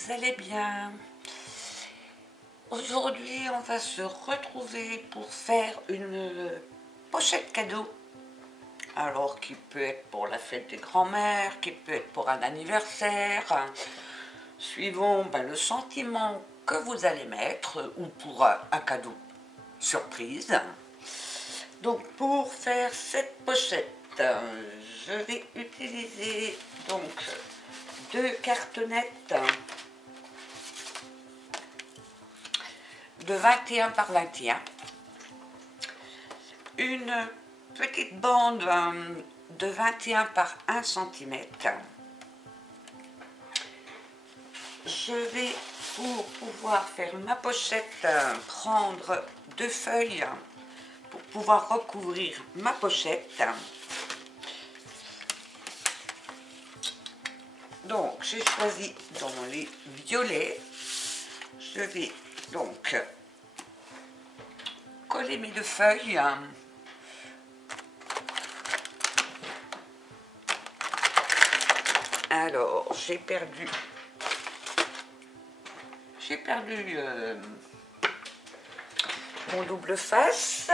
vous allez bien. Aujourd'hui, on va se retrouver pour faire une pochette cadeau. Alors, qui peut être pour la fête des grands-mères, qui peut être pour un anniversaire, suivant le sentiment que vous allez mettre, ou pour un cadeau surprise. Donc, pour faire cette pochette, je vais utiliser donc 2 cartonnettes de 21 par 21, une petite bande de 21 par 1 cm. Je vais, pour pouvoir faire ma pochette, prendre 2 feuilles pour pouvoir recouvrir ma pochette. Donc j'ai choisi dans les violets. Je vais donc coller mes 2 feuilles. Alors j'ai perdu mon double face.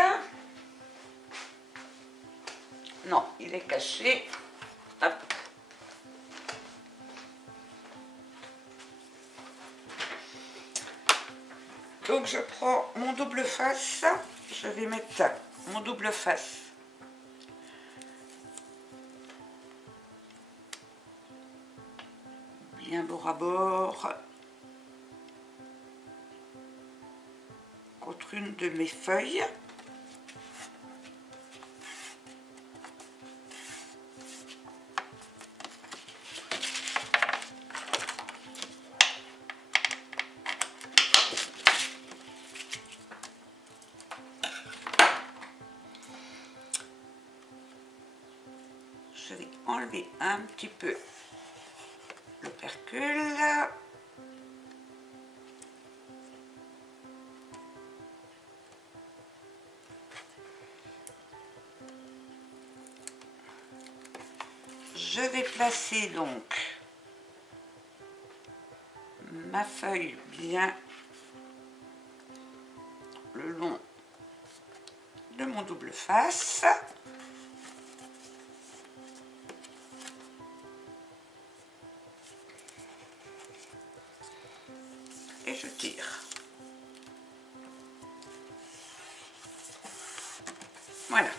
Non, il est caché. Hop. Donc je prends mon double face, je vais mettre mon double face bien bord à bord contre une de mes feuilles. Je vais enlever un petit peu l'opercule. Je vais placer donc ma feuille bien le long de mon double face. Et je tire. Voilà.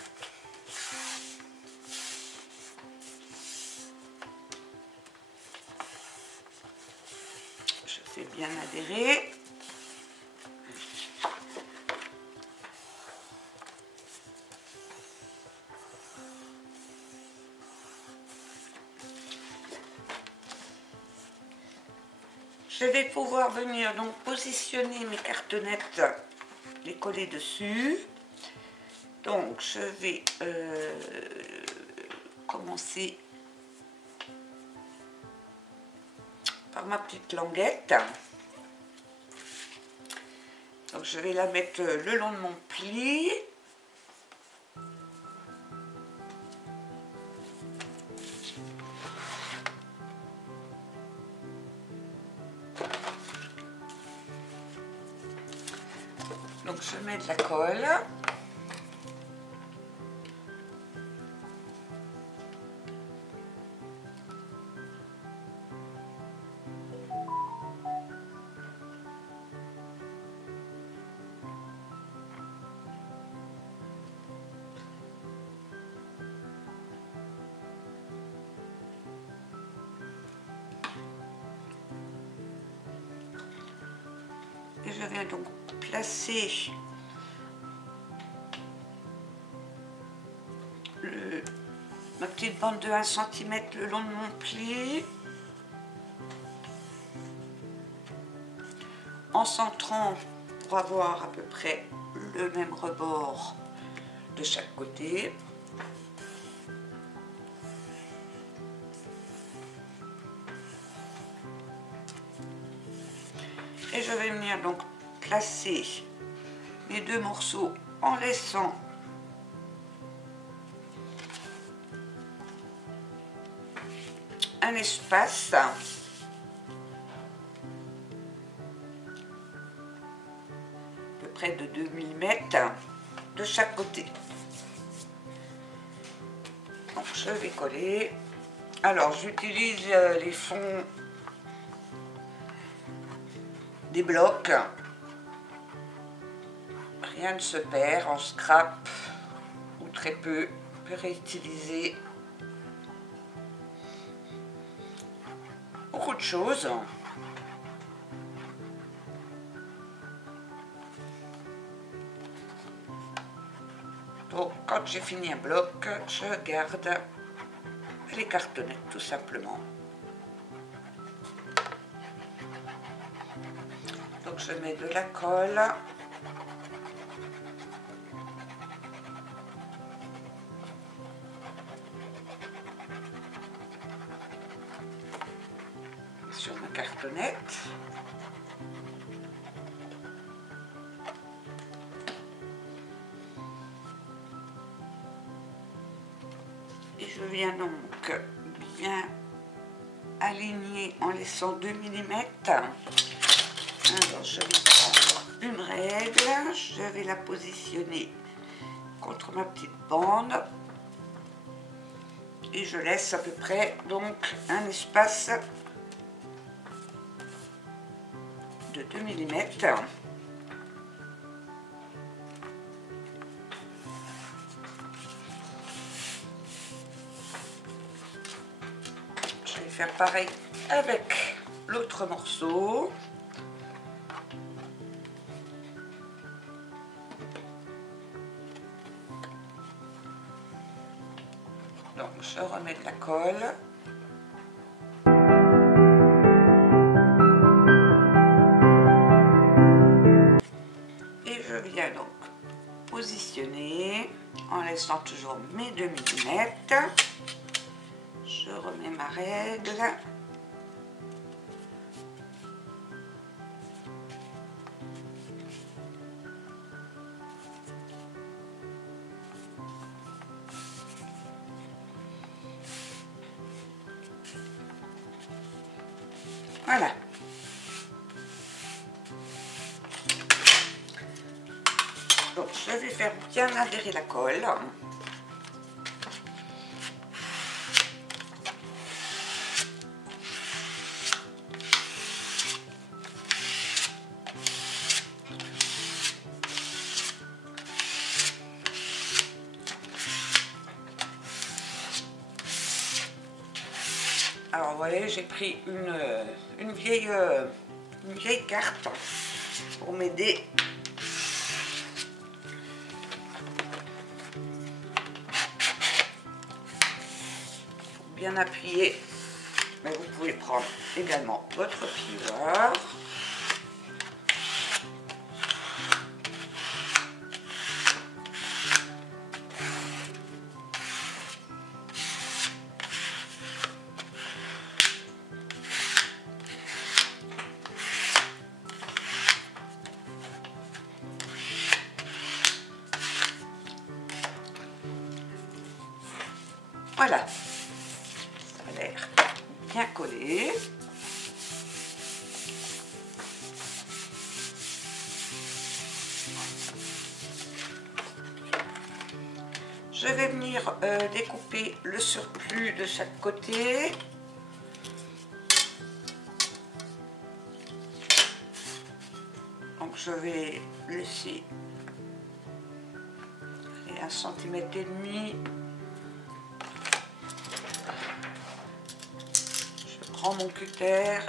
Je fais bien adhérer. Je vais pouvoir venir donc positionner mes cartonnettes, les coller dessus. Donc je vais commencer par ma petite languette. Donc je vais la mettre le long de mon pli. Donc je mets de la colle. Et je viens donc placer ma petite bande de 1 cm le long de mon pli, en centrant pour avoir à peu près le même rebord de chaque côté. Et je vais venir donc placer les 2 morceaux en laissant un espace près de 2 mm de chaque côté. Donc je vais coller. Alors j'utilise les fonds des blocs. Rien ne se perd en scrap ou très peu. On peut réutiliser beaucoup de choses. Donc quand j'ai fini un bloc, je garde les cartonnettes tout simplement. Donc je mets de la colle. Sur ma cartonnette. Et je viens donc bien aligner en laissant 2 mm. Alors je vais prendre une règle, je vais la positionner contre ma petite bande et je laisse à peu près donc un espace de 2 mm. Je vais faire pareil avec l'autre morceau. Donc je remets de la colle. Et je viens donc positionner en laissant toujours mes 2 mm. Je remets ma règle. Voilà. Donc je vais faire bien adhérer la colle. Alors vous voyez, j'ai pris une vieille carte pour m'aider. Bien appuyer, mais vous pouvez prendre également votre plieur. Voilà, ça a l'air bien collé. Je vais venir découper le surplus de chaque côté. Donc je vais laisser 1,5 cm. Je prends mon cutter.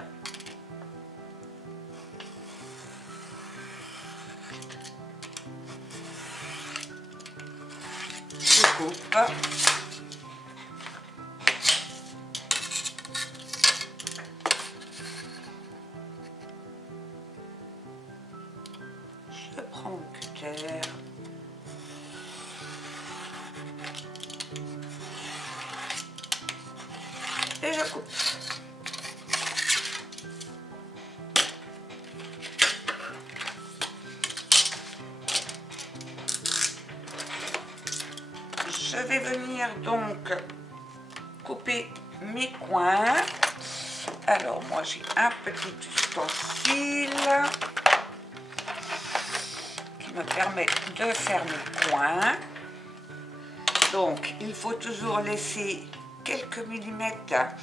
Je coupe. Je prends mon cutter. Et je coupe. Je vais venir donc couper mes coins. Alors moi j'ai un petit ustensile me permet de fermer le coin. Donc il faut toujours laisser quelques millimètres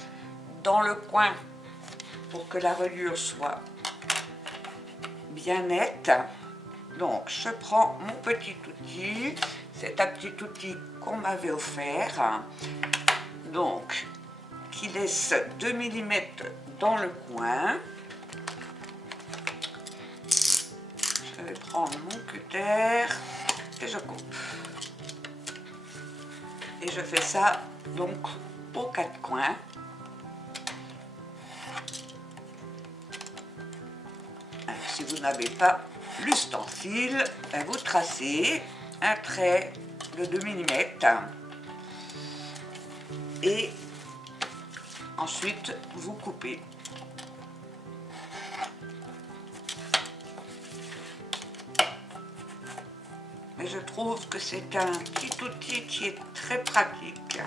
dans le coin pour que la reliure soit bien nette. Donc je prends mon petit outil, c'est un petit outil qu'on m'avait offert, donc qui laisse 2 mm dans le coin. Je vais prendre mon cutter et je coupe. Et je fais ça donc aux 4 coins. Alors, si vous n'avez pas l'ustensile, vous tracez un trait de 2 mm et ensuite vous coupez. Mais je trouve que c'est un petit outil qui est très pratique.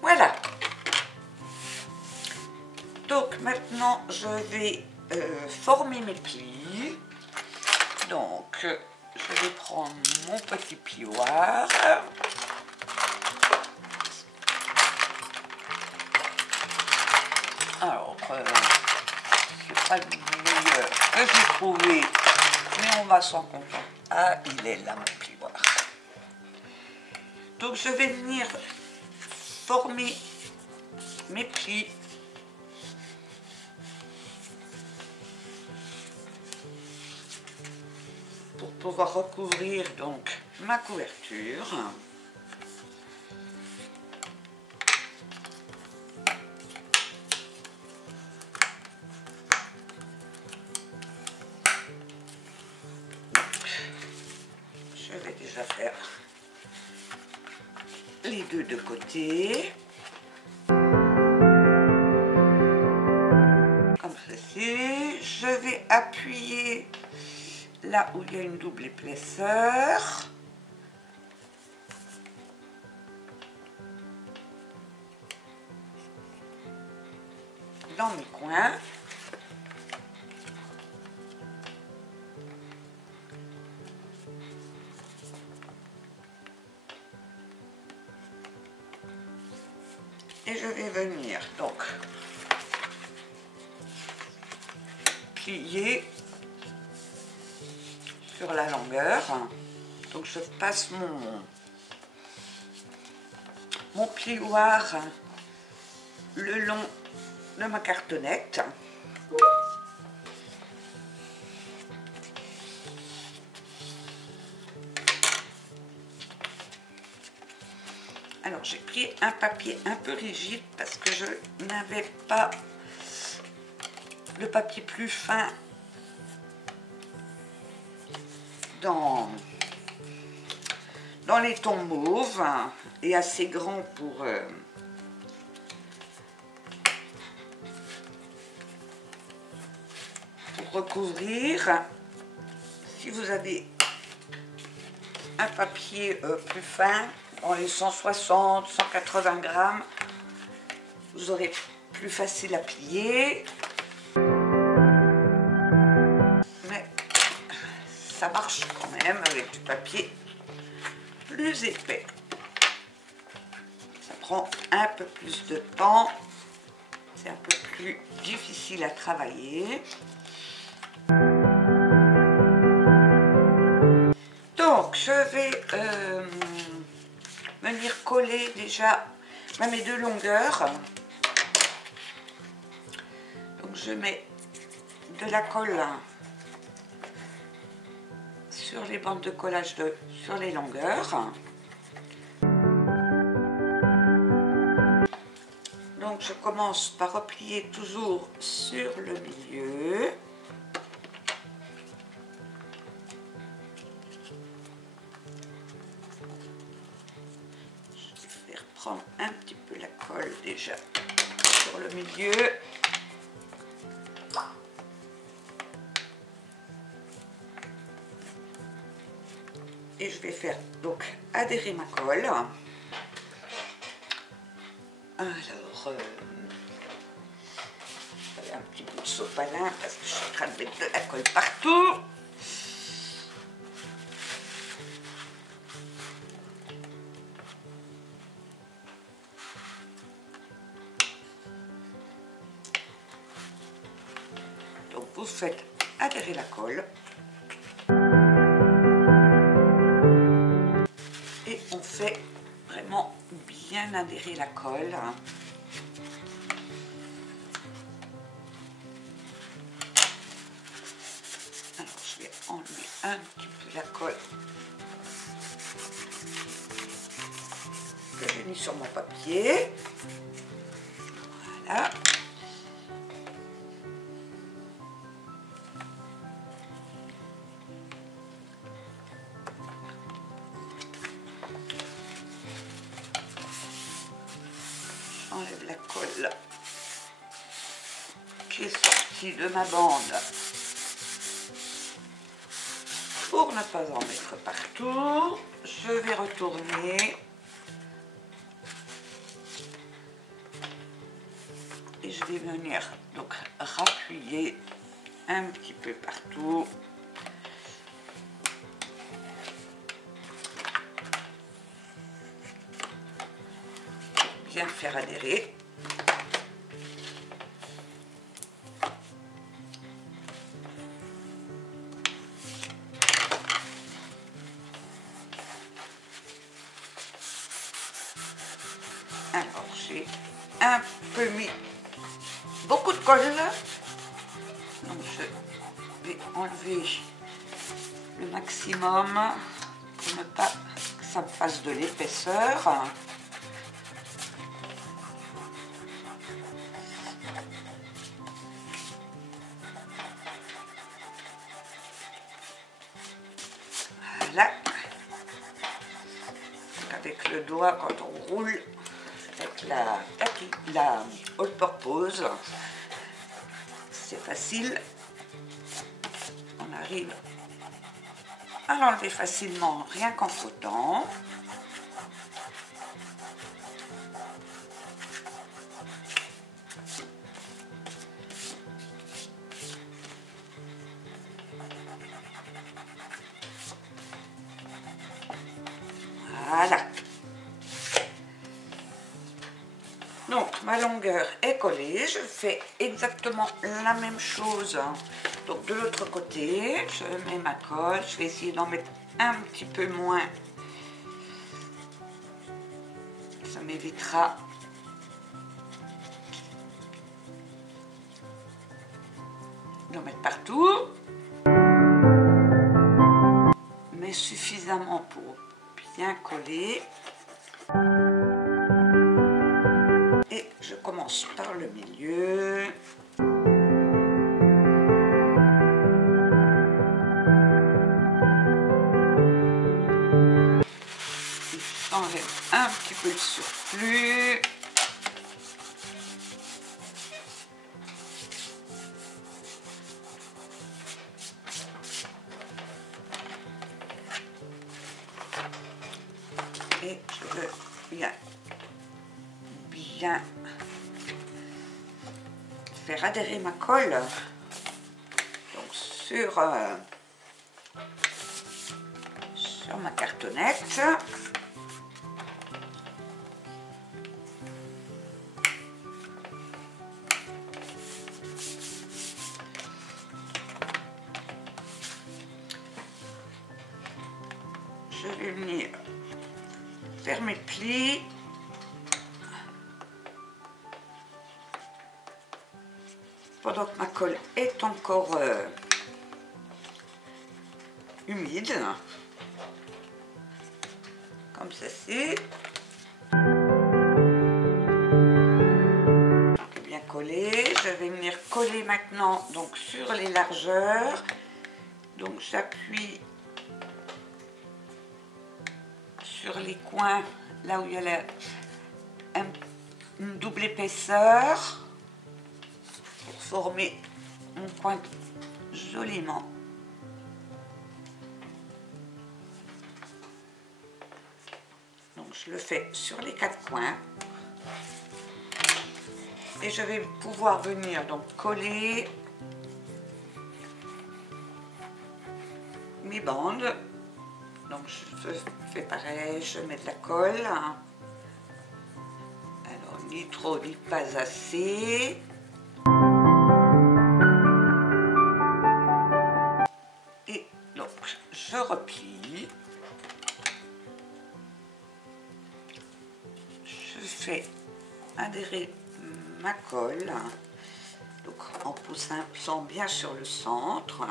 Voilà. Donc maintenant je vais former mes plis. Donc je vais prendre mon petit plioir. Alors c'est pas le meilleur que j'ai trouvé, mais on va s'en contenter. Ah, il est là mon plioir. Donc je vais venir former mes plis. Pour pouvoir recouvrir donc ma couverture. Je vais déjà faire les deux de côté. Comme ceci. Je vais appuyer là où il y a une double épaisseur. Dans mes coins. Et je vais venir donc plier sur la longueur. Donc je passe mon plioir le long de ma cartonnette. Alors j'ai pris un papier un peu rigide parce que je n'avais pas le papier plus fin dans les tons mauves et assez grand pour recouvrir. Si vous avez un papier plus fin, dans les 160, 180 grammes, vous aurez plus facile à plier. Mais ça marche quand même avec du papier plus épais. Ça prend un peu plus de temps. C'est un peu plus difficile à travailler. Donc je vais venir coller déjà mes deux longueurs. Donc je mets de la colle sur les bandes de collage sur les longueurs. Donc je commence par replier toujours sur le milieu. Je vais reprendre un petit peu la colle déjà sur le milieu. Et je vais faire donc adhérer ma colle. Alors, J'avais un petit bout de sopalin parce que je suis en train de mettre de la colle partout. Donc vous faites adhérer la colle. Et on fait vraiment bien adhérer la colle. Alors je vais enlever un petit peu la colle que j'ai mis sur mon papier. Voilà. J'enlève la colle qui est sortie de ma bande pour ne pas en mettre partout. Je vais retourner et je vais venir donc rappuyer un petit peu partout. Bien faire adhérer. Alors j'ai un peu mis beaucoup de colle, donc je vais enlever le maximum pour ne pas que ça me fasse de l'épaisseur. Voilà. Avec le doigt, quand on roule avec la all-purpose, c'est facile. On arrive à l'enlever facilement, rien qu'en frottant. Voilà. Donc ma longueur est collée, je fais exactement la même chose. Donc de l'autre côté, je mets ma colle, je vais essayer d'en mettre un petit peu moins. Ça m'évitera d'en mettre partout. Mais suffisamment pour bien coller. Et je commence par le milieu. J'enlève un petit peu le surplus. Et je veux bien faire adhérer ma colle donc sur ma cartonnette. Je vais venir faire mes plis. Pendant que ma colle est encore humide, comme ceci. Donc bien collé. Je vais venir coller maintenant donc sur les largeurs. Donc j'appuie sur les coins, là où il y a une double épaisseur, pour former mon coin joliment. Donc je le fais sur les quatre coins. Et je vais pouvoir venir donc coller mes bandes. Donc je fais pareil, je mets de la colle. Alors ni trop ni pas assez. Et donc je replie. Je fais adhérer ma colle. Donc en poussant bien sur le centre.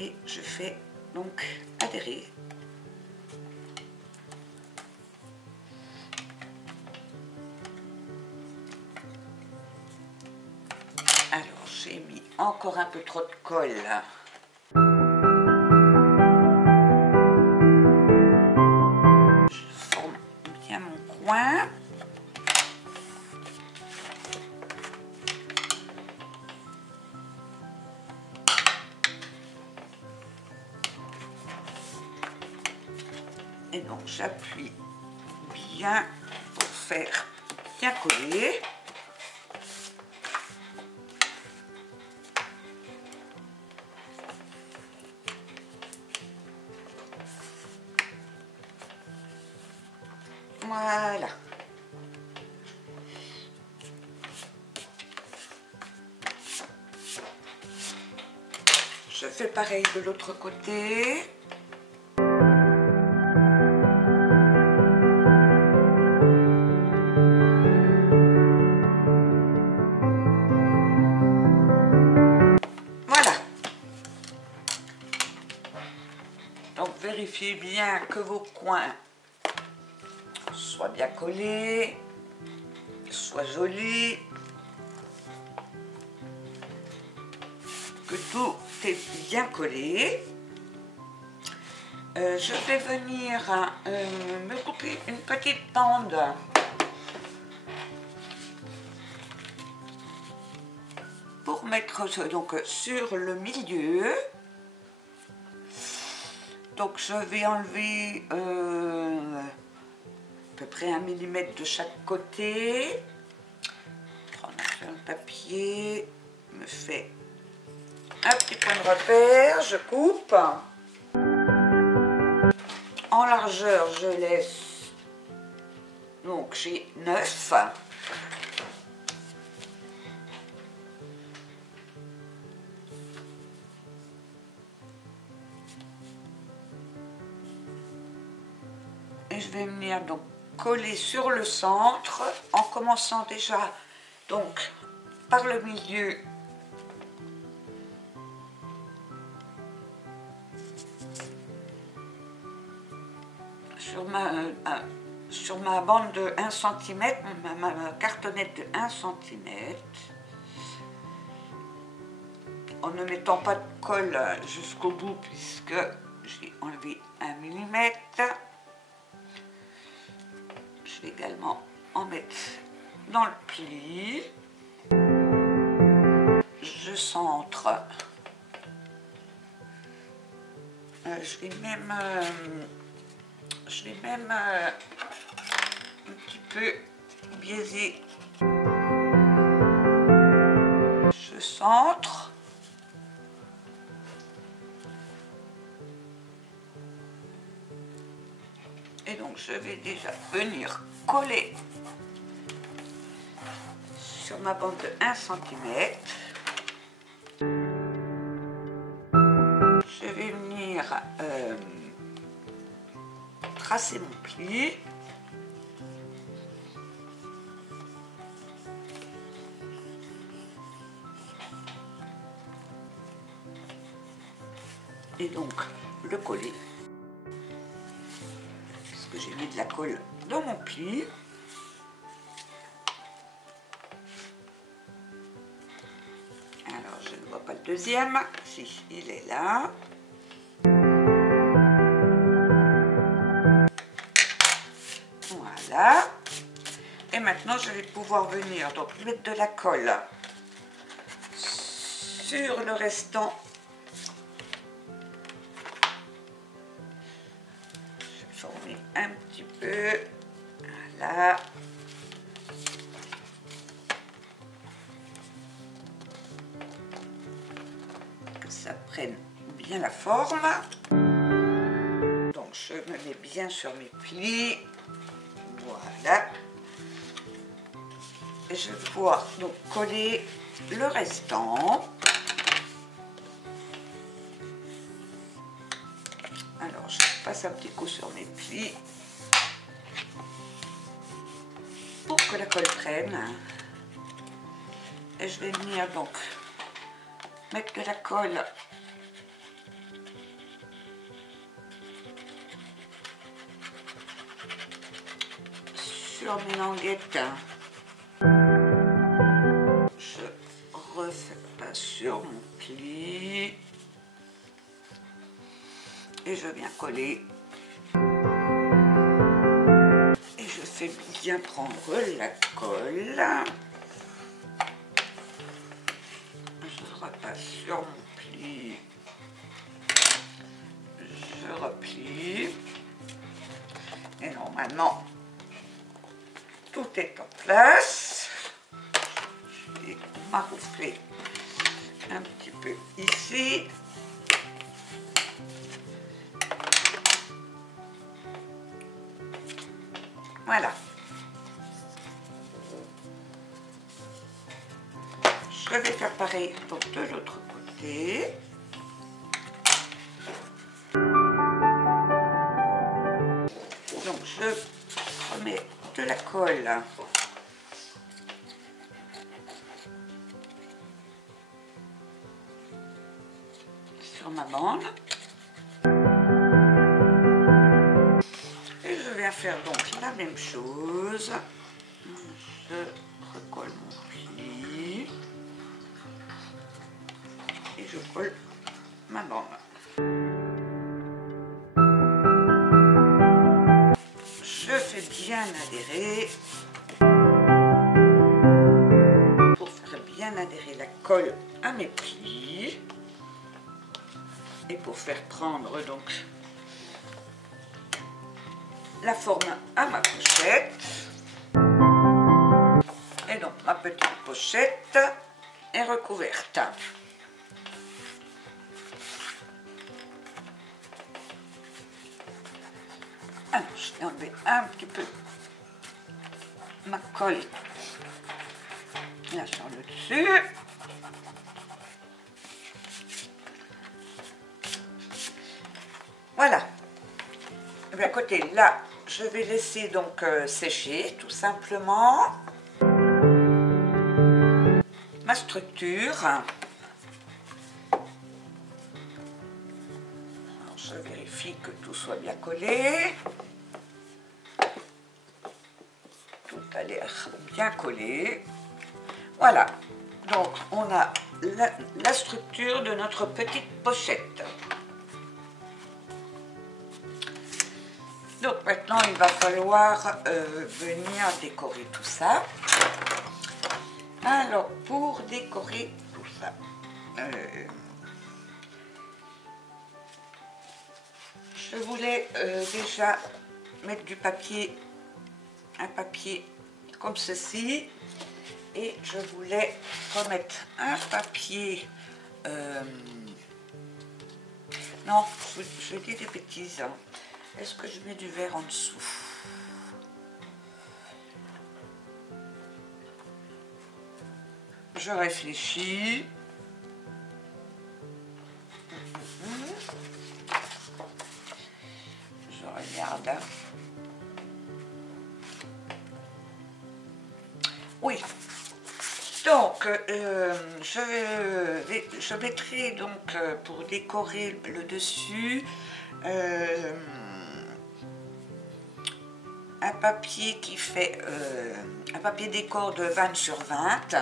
Et je fais donc adhérer. Alors j'ai mis encore un peu trop de colle. Je forme bien mon coin. Et donc j'appuie bien pour faire bien coller. Voilà. Je fais pareil de l'autre côté. Voilà. Donc vérifiez bien que vos coins soient bien collés, soient jolis, que tout est bien collé. Je vais venir me couper une petite bande pour mettre donc sur le milieu. Donc je vais enlever à peu près 1 mm de chaque côté. Prendre un papier, me fait un petit point de repère, je coupe. En largeur, je laisse, donc j'ai 9. Et je vais venir donc coller sur le centre en commençant déjà donc par le milieu. Sur ma bande de 1 cm, ma cartonnette de 1 cm, en ne mettant pas de colle jusqu'au bout puisque j'ai enlevé 1 mm. Je vais également en mettre dans le pli. Je centre. Je vais même un petit peu biaiser. Je centre. Et donc je vais déjà venir coller sur ma bande de 1 cm. Je vais venir tracer mon pli. Et donc le coller. Parce que j'ai mis de la colle dans mon pli. Alors je ne vois pas le deuxième. Si, il est là. Voilà. Et maintenant je vais pouvoir venir donc mettre de la colle sur le restant mets un petit peu. Voilà. Que ça prenne bien la forme. Donc je me mets bien sur mes plis. Voilà. Et je vais pouvoir donc coller le restant. Alors je passe un petit coup sur mes plis pour que la colle prenne. Et je vais venir donc mettre de la colle sur mes languettes. Je refais pas sur mon pli et je viens coller et je fais bien prendre la colle. Je repasse sur mon pli, je replie et normalement tout est en place. Je vais maroufler un petit peu ici. Voilà. Je vais faire pareil donc de l'autre côté. Donc je remets de la colle sur ma bande. Et je viens faire donc la même chose. Je recolle mon pli et je colle ma bande. Je fais bien adhérer pour faire bien adhérer la colle à mes plis et pour faire prendre donc la forme à ma pochette. Et donc ma petite pochette est recouverte. Alors je vais enlever un petit peu ma colle là sur le dessus. Voilà. Et bien, à côté là, je vais laisser donc sécher tout simplement ma structure. Alors, je vérifie que tout soit bien collé. Tout a l'air bien collé. Voilà. Donc on a la structure de notre petite pochette. Donc maintenant il va falloir venir décorer tout ça. Alors pour décorer tout ça, je voulais déjà mettre du papier, un papier comme ceci, et je voulais remettre un papier, non, je dis des bêtises, hein. Est-ce que je mets du verre en dessous? Je réfléchis. Je regarde. Oui. Donc, je mettrai donc pour décorer le dessus un papier qui fait un papier décor de 20 sur 20.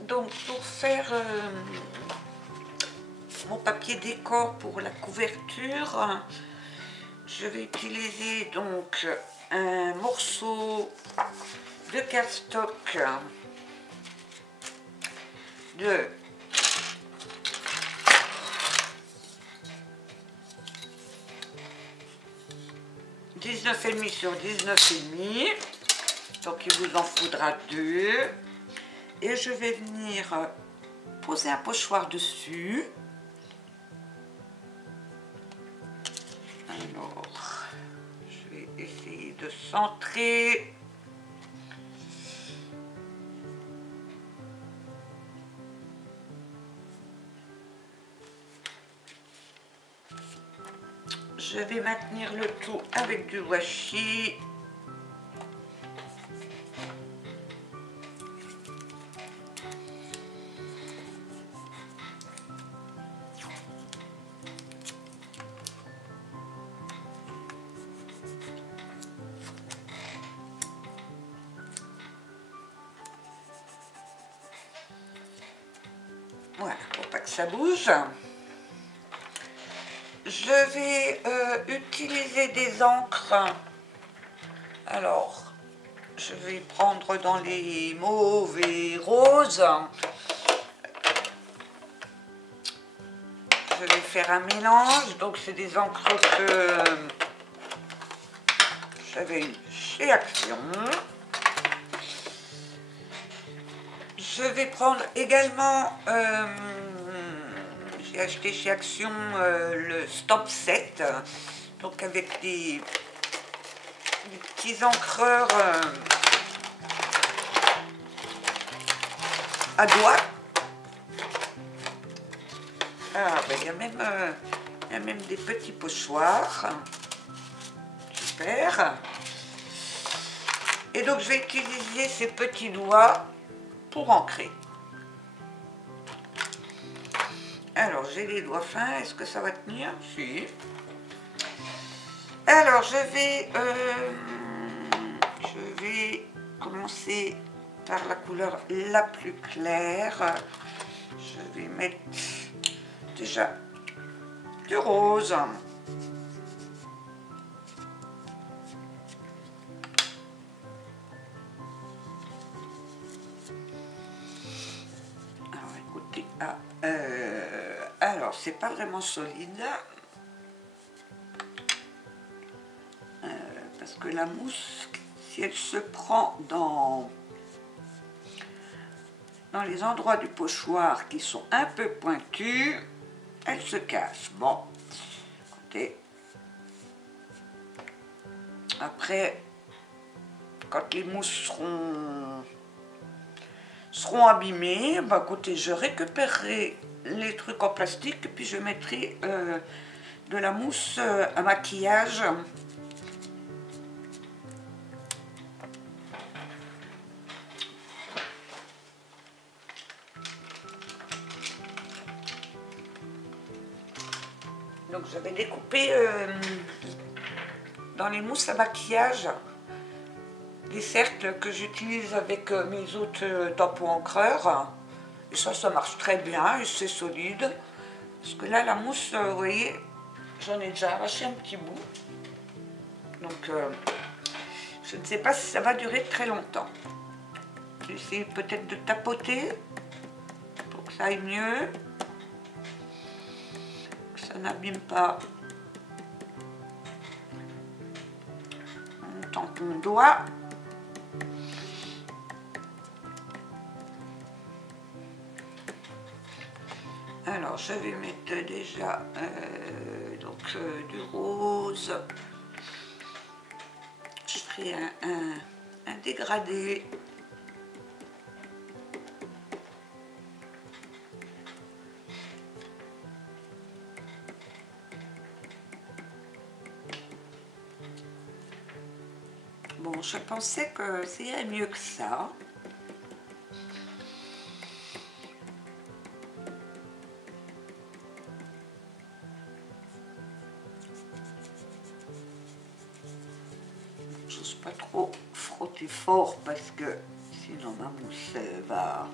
Donc pour faire mon papier décor pour la couverture, je vais utiliser donc un morceau de cardstock de 1 19,5 sur 19,5. Donc il vous en faudra 2. Et je vais venir poser un pochoir dessus. Alors, je vais essayer de centrer. Je vais maintenir le tout avec du washi. Voilà, pour pas que ça bouge. Je vais utiliser des encres. Alors, je vais prendre dans les mauves et roses. Je vais faire un mélange. Donc, c'est des encres que j'avais chez Action. Je vais prendre également... j'ai acheté chez Action le Stop Set, donc avec des petits encreurs à doigts. Ah, ben, il y a même des petits pochoirs. Super. Et donc je vais utiliser ces petits doigts pour ancrer. Alors, j'ai les doigts fins. Est-ce que ça va tenir? Si. Alors, je vais commencer par la couleur la plus claire. Je vais mettre déjà du rose. Alors, écoutez, alors, c'est pas vraiment solide. Parce que la mousse, si elle se prend dans les endroits du pochoir qui sont un peu pointus, elle se casse. Bon, écoutez, après, quand les mousses seront abîmées, bah, écoutez, je récupérerai les trucs en plastique et puis je mettrai de la mousse à maquillage. Donc j'avais découpé dans les mousses à maquillage des cercles que j'utilise avec mes autres tampons encreurs. Et ça marche très bien et c'est solide. Parce que là, la mousse, vous voyez, j'en ai déjà arraché un petit bout. Donc je ne sais pas si ça va durer très longtemps. Je vais essayer peut-être de tapoter pour que ça aille mieux. Ça n'abîme pas mon tampon doigt. Alors je vais mettre déjà du rose. Je ferai un dégradé. Bon, je pensais que c'est mieux que ça. J'ose pas trop frotter fort parce que sinon ma mousse va...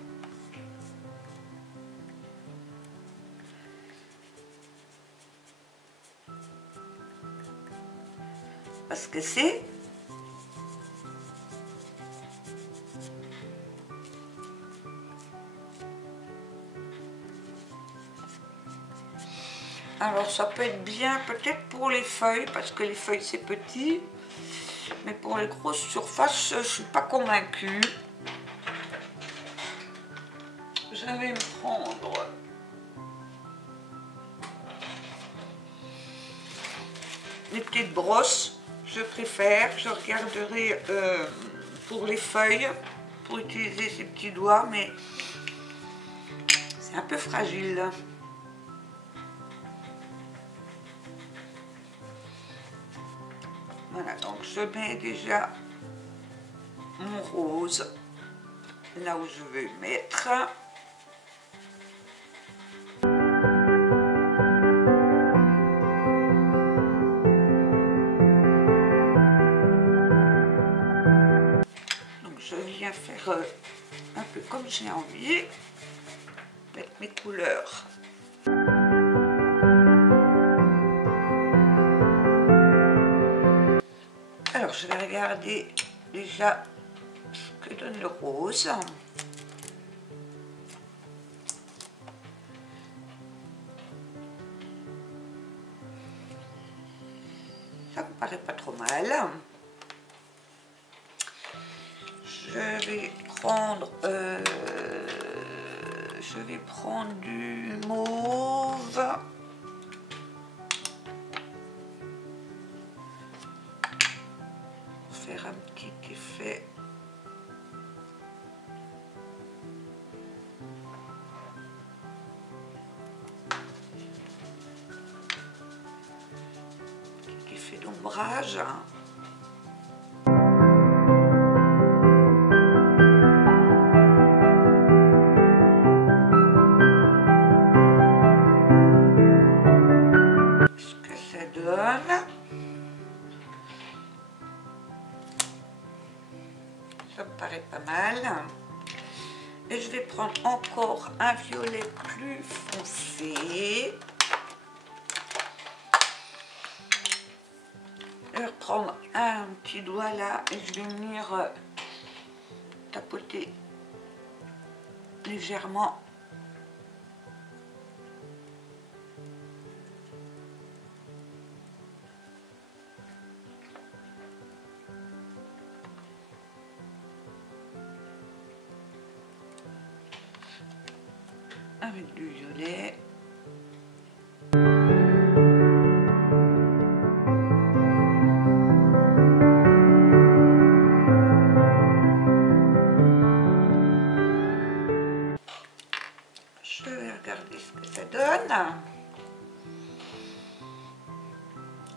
Parce que c'est... Alors ça peut être bien peut-être pour les feuilles, parce que les feuilles c'est petit. Mais pour les grosses surfaces, je ne suis pas convaincue. Je vais me prendre les petites brosses. Je préfère, je regarderai pour les feuilles, pour utiliser ces petits doigts, mais c'est un peu fragile. Voilà, donc je mets déjà mon rose là où je veux mettre. Donc je viens faire un peu comme j'ai envie, mettre mes couleurs. Alors je vais regarder déjà ce que donne le rose. Ça me paraît pas trop mal. Je vais prendre du mauve. Faire un petit effet. Petit effet d'ombrage. Ce que ça donne. Ça me paraît pas mal. Et je vais prendre encore un violet plus foncé. Je vais reprendre un petit doigt là et je vais venir tapoter légèrement. Avec du violet. Je vais regarder ce que ça donne.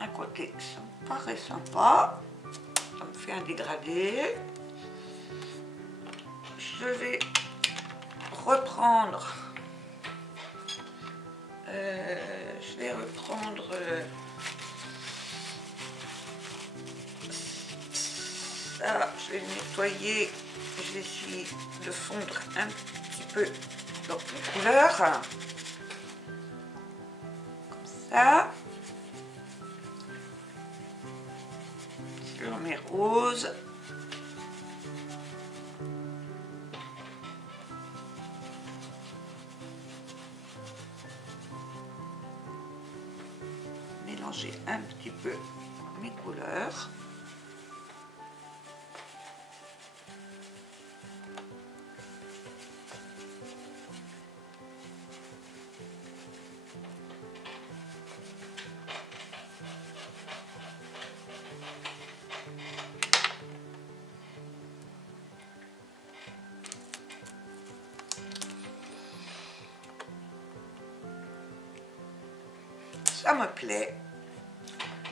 À côté, ça me paraît sympa. Ça me fait un dégradé. Je vais reprendre. Ça, je vais le nettoyer. Je vais essayer de fondre un petit peu dans les couleurs. Comme ça. Sur mes roses. Mélanger un petit peu mes couleurs. Ça me plaît.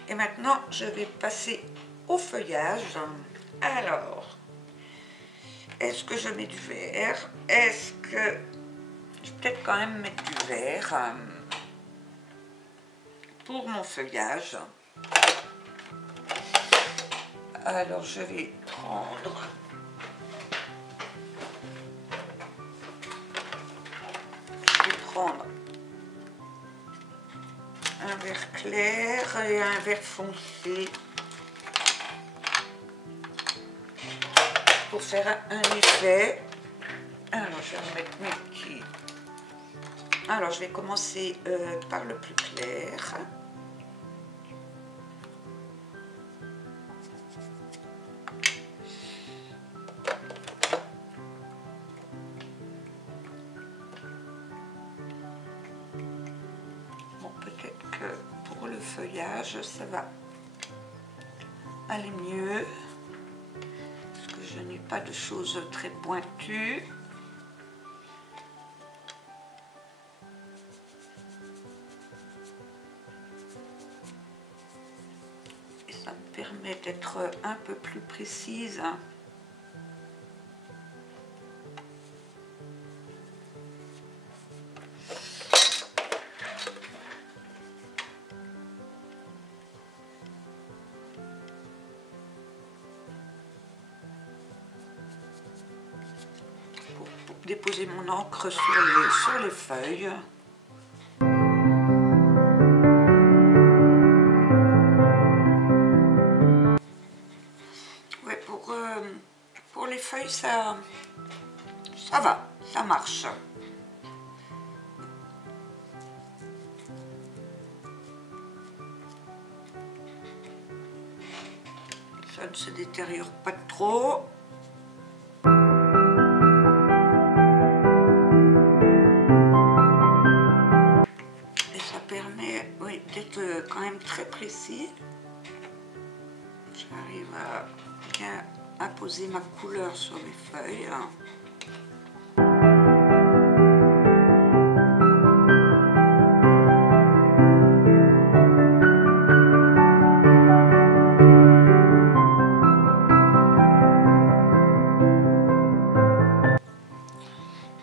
Et maintenant, je vais passer au feuillage. Alors, est-ce que je mets du vert? Est-ce que... Je vais peut-être quand même mettre du vert pour mon feuillage. Alors, je vais prendre... un vert clair et un vert foncé pour faire un effet. Alors je vais mettre mes petits. Alors je vais commencer par le plus clair. peut-être que pour le feuillage, ça va aller mieux. Parce que je n'ai pas de choses très pointues. Et ça me permet d'être un peu plus précise. Pour déposer mon encre sur les feuilles. Ouais, pour les feuilles, ça va, ça marche. Ça ne se détériore pas trop. Et ça permet, oui, d'être quand même très précis. J'arrive à bien apposer ma couleur sur mes feuilles.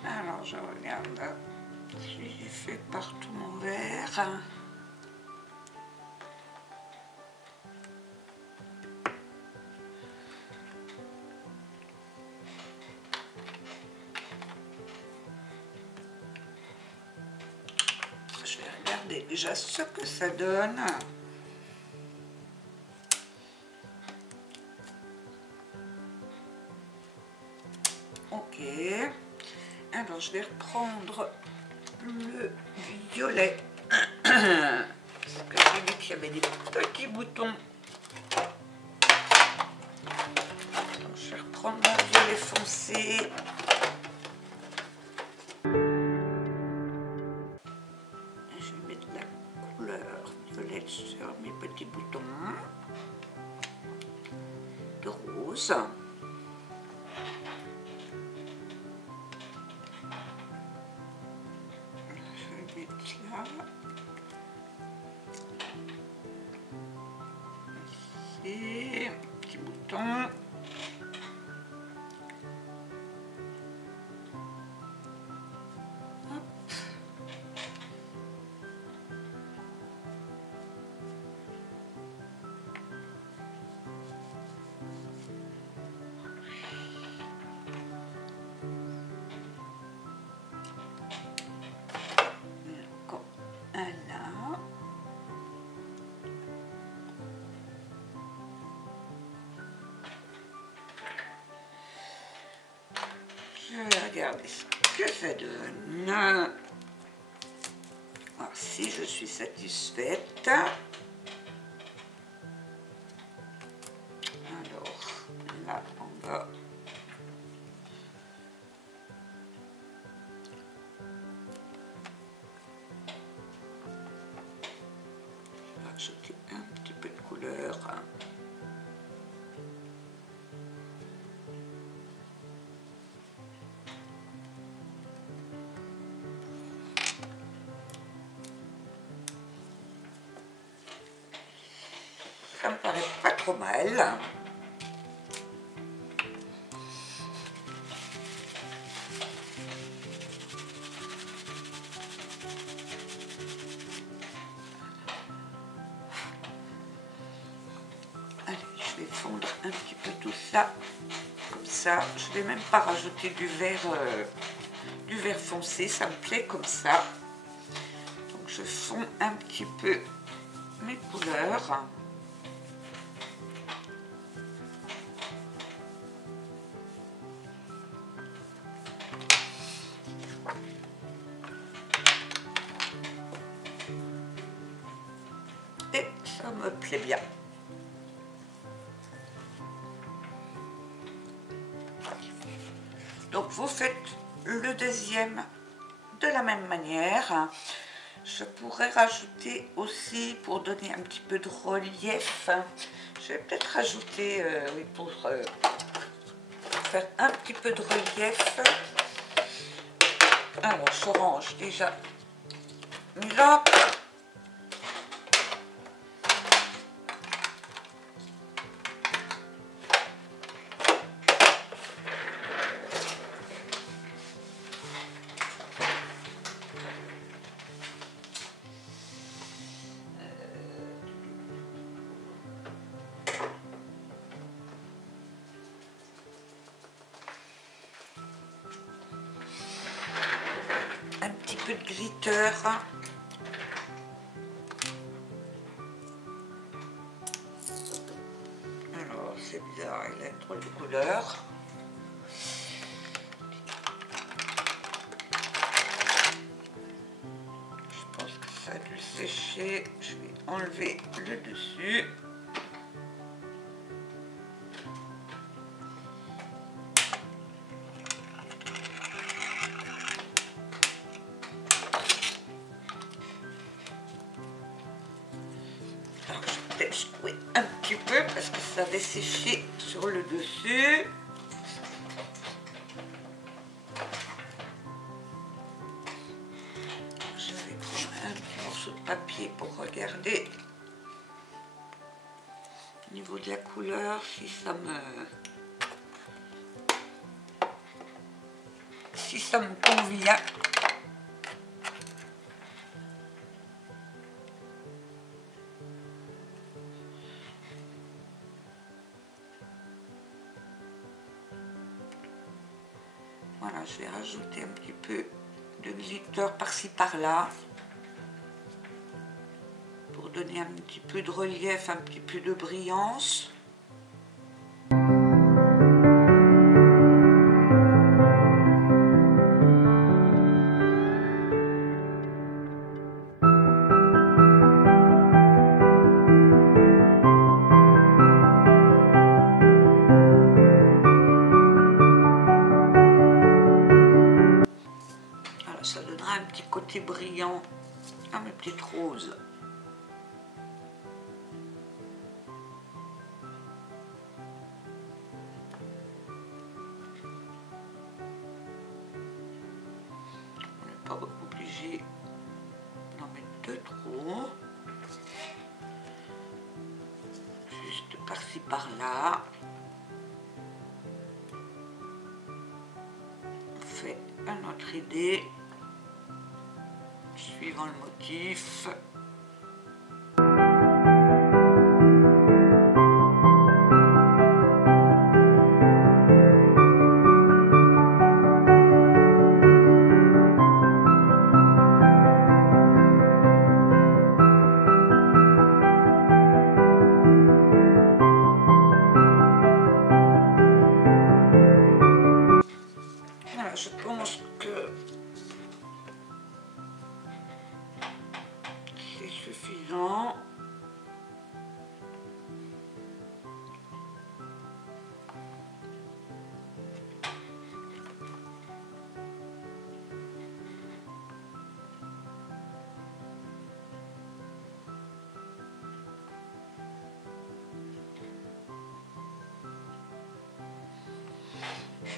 Alors je regarde si j'ai fait partout mon verre. Je vais regarder déjà ce que ça donne. Ok. Alors je vais reprendre le violet. Parce que j'ai vu qu'il y avait des petits boutons. Donc je vais reprendre mon violet foncé. Je vais mettre la couleur violette sur mes petits boutons de rose. Je vais mettre là. Ici, petit bouton. Je vais regarder ce que ça donne. Alors, si je suis satisfaite. Alors, là, on va ajouter un petit peu de couleur. Ça me paraît pas trop mal. Allez, je vais fondre un petit peu tout ça. Comme ça, je vais même pas rajouter du vert foncé, ça me plaît comme ça. Donc je fonds un petit peu mes couleurs. Et ça me plaît bien. Donc vous faites le deuxième de la même manière. Je pourrais rajouter aussi, pour donner un petit peu de relief, je vais peut-être rajouter, oui, pour faire un petit peu de relief. Alors, je range déjà mes lampes. Un petit peu de glitter. Alors, c'est bizarre, il a une drôle de couleur. Je pense que ça a dû sécher. Je vais enlever le dessus. Alors, je vais peut-être secouer un petit peu parce que ça avait séché sur le dessus. Je vais prendre un petit morceau de papier pour regarder au niveau de la couleur si ça me convient. Voilà, je vais rajouter un petit peu de glitter par-ci par-là pour donner un petit peu de relief, un petit peu de brillance. Voilà, ça donnera un petit côté brillant à mes petites roses. On n'est pas obligé d'en mettre deux trop. Juste par-ci par-là. On fait une autre idée suivant le motif. Voilà, je pense que c'est suffisant.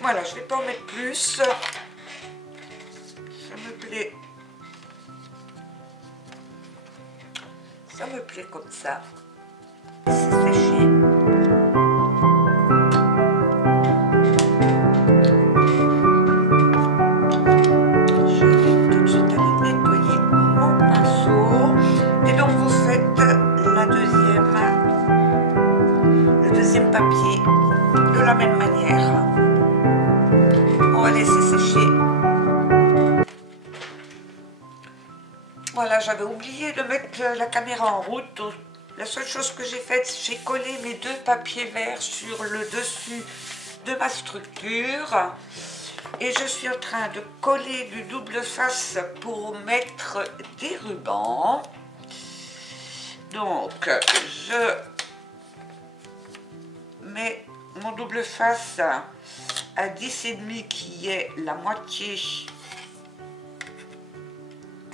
Voilà, je ne vais pas en mettre plus. Ça me plaît. Ça me plaît comme ça. C'est séché. Je vais tout de suite aller nettoyer mon pinceau. Et donc vous faites le deuxième papier de la même manière. On va laisser sécher. Voilà, j'avais oublié de mettre la caméra en route. La seule chose que j'ai faite, j'ai collé mes deux papiers verts sur le dessus de ma structure. Et je suis en train de coller du double face pour mettre des rubans. Donc, je mets mon double face à 10,5 qui est la moitié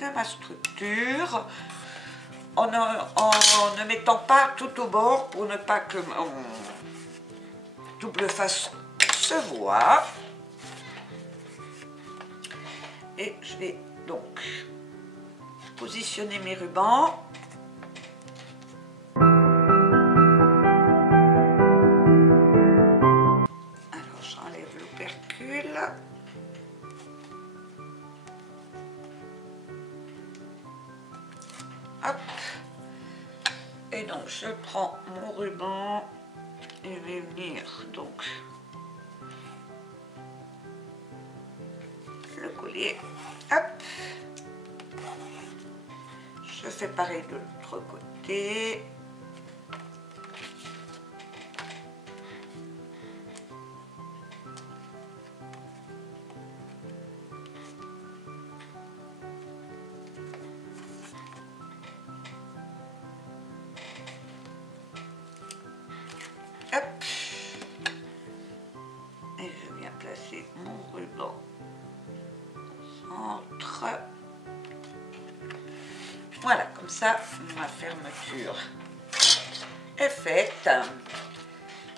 de ma structure en ne mettant pas tout au bord pour ne pas que mon double face se voit. Et je vais donc positionner mes rubans. Alors j'enlève l'opercule. Hop. Et donc je prends mon ruban et je vais venir donc le coller. Hop. Je fais pareil de l'autre côté. Hop. Et je viens placer mon ruban au centre. Voilà, comme ça, ma fermeture est faite.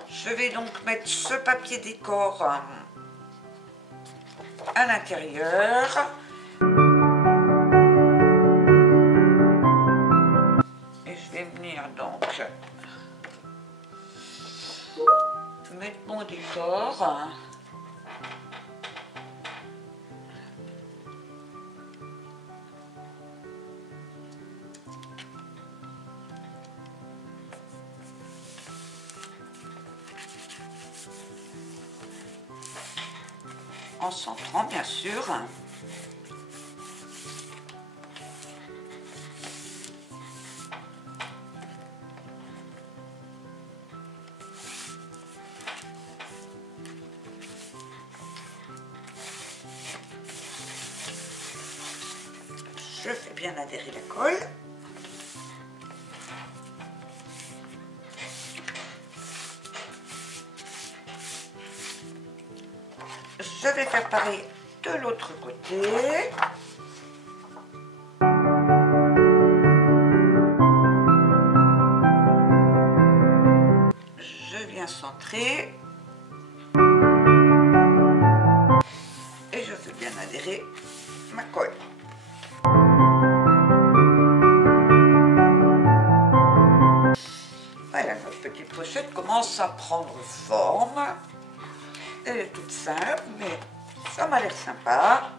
Je vais donc mettre ce papier décor à l'intérieur. Et je vais venir donc mettre mon décor. En centrant bien sûr. Je fais bien adhérer la colle. Je vais faire pareil de l'autre côté. Je viens centrer. Et je fais bien adhérer ma colle. Voilà, notre petite pochette commence à prendre forme. Elle est toute simple, mais ça m'a l'air sympa.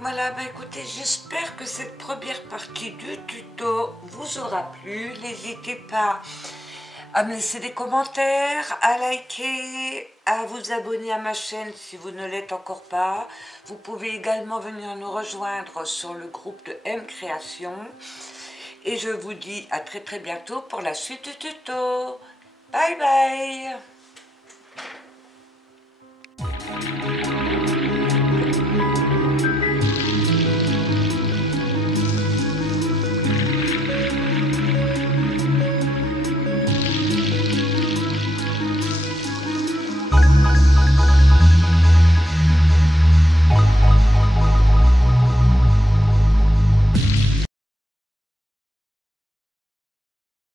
Voilà, bah écoutez, j'espère que cette première partie du tuto vous aura plu. N'hésitez pas à me laisser des commentaires, à liker, à vous abonner à ma chaîne si vous ne l'êtes encore pas. Vous pouvez également venir nous rejoindre sur le groupe de M Création. Et je vous dis à très bientôt pour la suite du tuto. Bye bye!